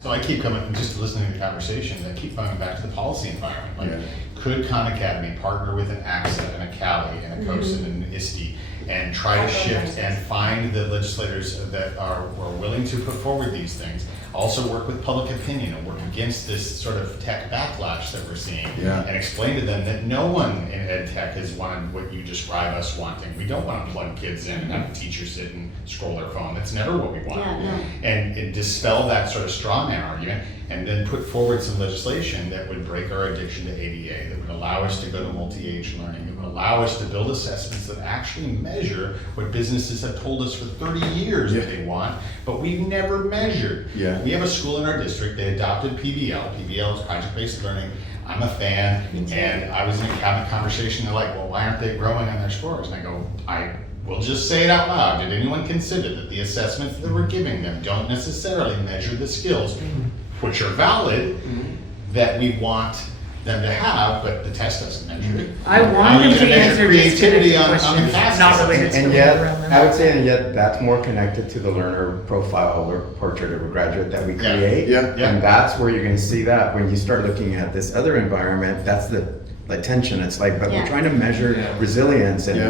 So I keep coming, just listening to the conversation, I keep coming back to the policy environment. Like, could Khan Academy partner with an AXA and a Cali and a COSIN and an ISTE and try to shift and find the legislators that are willing to put forward these things, also work with public opinion and work against this sort of tech backlash that we're seeing, and explain to them that no one in ed tech has wanted what you describe us wanting. We don't want to plug kids in and have a teacher sit and scroll their phone. That's never what we want. And dispel that sort of straw man argument, and then put forward some legislation that would break our addiction to ADA, that would allow us to go to multi-age learning, that would allow us to build assessments that actually measure what businesses have told us for 30 years that they want, but we've never measured. We have a school in our district, they adopted PBL. PBL is project-based learning. I'm a fan, and I was in a cabinet conversation, they're like, well, why aren't they growing on their scores? And I go, we'll just say it out loud. Did anyone consider that the assessments that we're giving them don't necessarily measure the skills, which are valid, that we want them to have, but the test doesn't measure it? I want them to answer creativity just on the questions, past. not related to And the yet, program. I would say, and yet that's more connected to the learner profile or portrait of a graduate that we create. And that's where you're going to see that when you start looking at this other environment. That's the tension. It's like, but we're trying to measure resilience and the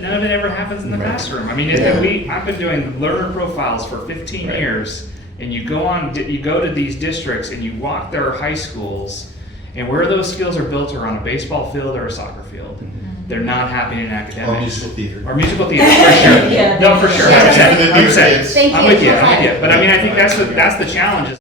None of it ever happens in the classroom. I mean, I've been doing learner profiles for 15 years, and you go to these districts and you walk their high schools, and where those skills are built are on a baseball field or a soccer field. They're not happy in academics. Or musical theater. Or musical theater, for sure. No, for sure. 100%. I'm with you. But I mean, I think that's the challenge.